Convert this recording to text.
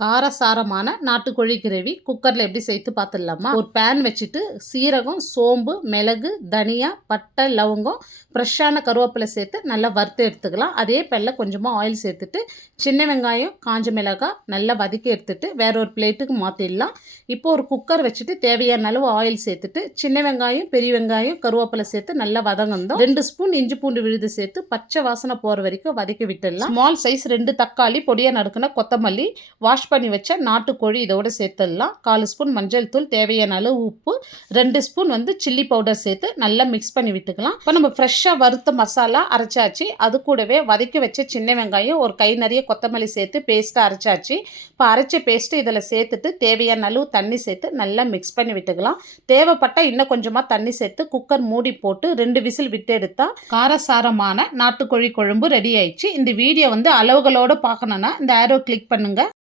காரசாரமான நாட்டுக்கோழி கிரேவி. குக்கரில் எப்படி சேர்த்து பார்த்துடலாமா? ஒரு பேன் வச்சுட்டு சீரகம் சோம்பு மிளகு தனியா பட்டை லவங்கம் ஃப்ரெஷ்ஷான கருவேப்பிலை சேர்த்து நல்லா வறுத்து எடுத்துக்கலாம். அதே பெல்ல கொஞ்சமாக ஆயில் சேர்த்துட்டு சின்ன வெங்காயம் காஞ்ச மிளகாய் நல்லா வதக்கி எடுத்துட்டு வேற ஒரு பிளேட்டுக்கு மாற்றிடலாம் இப்போ ஒரு குக்கர் வச்சுட்டு தேவையான அளவு ஆயில் சேர்த்துட்டு சின்ன வெங்காயம் பெரிய வெங்காயம் கருவேப்பிலை சேர்த்து நல்லா வதங்கந்தோம் ரெண்டு ஸ்பூன் இஞ்சி பூண்டு விழுது சேர்த்து பச்சை வாசனை போகிற வரைக்கும் வதக்கி விட்டுடலாம். ஸ்மால் சைஸ் ரெண்டு தக்காளி பொடியாக நறுக்குன கொத்தமல்லி வாஷ் வாஷ் பண்ணி வச்ச நாட்டுக்கோழி இதோட சேர்த்துடலாம். காலு ஸ்பூன் மஞ்சள் தூள் தேவையான அளவு உப்பு ரெண்டு ஸ்பூன் வந்து சில்லி பவுடர் சேர்த்து நல்லா மிக்ஸ் பண்ணி விட்டுக்கலாம். இப்போ நம்ம ஃப்ரெஷ்ஷாக வறுத்த மசாலா அரைச்சாச்சு. அது கூடவே வதக்கி வச்ச சின்ன வெங்காயம் ஒரு கை நிறைய கொத்தமல்லி சேர்த்து பேஸ்ட்டாக அரைச்சாச்சு. இப்போ அரைச்ச பேஸ்ட்டு இதில் சேர்த்துட்டு தேவையான அளவு தண்ணி சேர்த்து நல்லா மிக்ஸ் பண்ணி விட்டுக்கலாம். தேவைப்பட்டால் இன்னும் கொஞ்சமாக தண்ணி சேர்த்து குக்கர் மூடி போட்டு ரெண்டு விசில் விட்டு எடுத்தால் காரசாரமான நாட்டுக்கோழி குழம்பு ரெடி ஆயிடுச்சு. இந்த வீடியோ வந்து அளவுகளோடு பார்க்கணுன்னா இந்த ஆரோ கிளிக் பண்ணுங்கள்